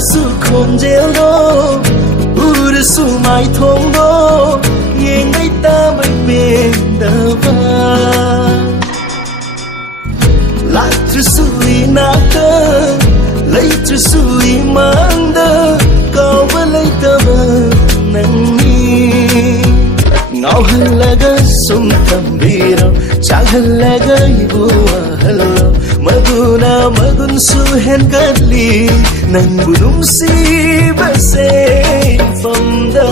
ꯂꯥꯛꯇ꯭ꯔꯁꯨ ꯈꯣꯟꯖꯦꯜꯗꯣ ꯎꯔꯁꯨ ꯃꯥꯏꯊꯣꯡꯗꯣ ꯌꯦꯡꯉꯩ ꯇꯥꯕꯩ ꯄꯦꯟꯗꯕ ꯂꯥꯛꯇ꯭ꯔꯁꯨ ꯏꯅꯥꯛꯇ ꯂꯩꯇ꯭ꯔꯁꯨ ꯏꯃꯥꯡꯗ ꯀꯥꯎꯕ ꯂꯩꯇꯕ ꯅꯪꯅꯤ ꯉꯥꯎꯍꯜꯂꯒ ꯁꯨꯝ ꯊꯝꯕꯤꯔꯣ ꯆꯥꯛꯍꯜꯂꯒ ꯑꯩꯕꯨ ꯋꯥꯍꯜꯂꯣ ꯃꯗꯨꯅ ꯃꯒꯨꯟꯁꯨ ꯍꯦꯟꯒꯠꯂꯤ ꯅꯪꯕꯨ ꯅꯨꯡꯁꯤꯕ ꯁꯦꯟꯐꯝꯗ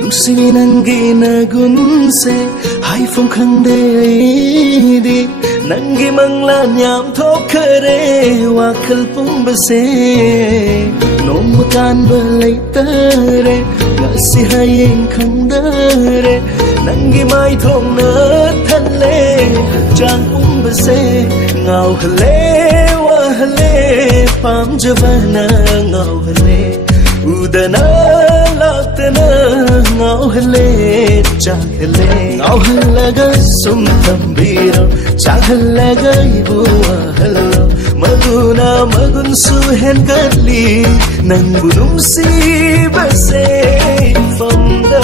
ꯅꯨꯡꯁꯤ ꯅꯪꯒꯤ ꯅꯒꯨꯟꯁꯦ ꯍꯥꯏꯐꯝ ꯈꯪꯗꯦ ꯑꯩꯗꯤ ꯅꯪꯒꯤ ꯃꯪꯂꯥꯟ ꯌꯥꯝ ꯊꯣꯛꯈꯔꯦ ꯋꯥꯈꯜ ꯄꯨꯝꯕꯁꯦ ꯅꯣꯡꯃ ꯀꯥꯟꯕ ꯂꯩꯇꯔꯦ ꯉꯁꯤ ꯍꯌꯦꯡ ꯈꯪꯗꯔꯦ ꯅꯪꯒꯤ ꯃꯥꯏꯊꯣꯡꯅ ꯊꯜꯂꯦ ꯍꯛꯆꯥꯡ ꯄꯨꯝꯕꯁꯦ ꯉꯥꯎꯍꯜꯂꯦ ꯋꯥꯍꯜꯂꯦ ꯄꯥꯝꯖꯕꯅ ꯉꯥꯎꯍꯜꯂꯦ ꯎꯗꯅ ꯂꯥꯛꯇꯅ ngauhale chahale ngauhalaga sum thambiro chahalaga ibu wahallo maduna magun su hengatli nang bunum si base famda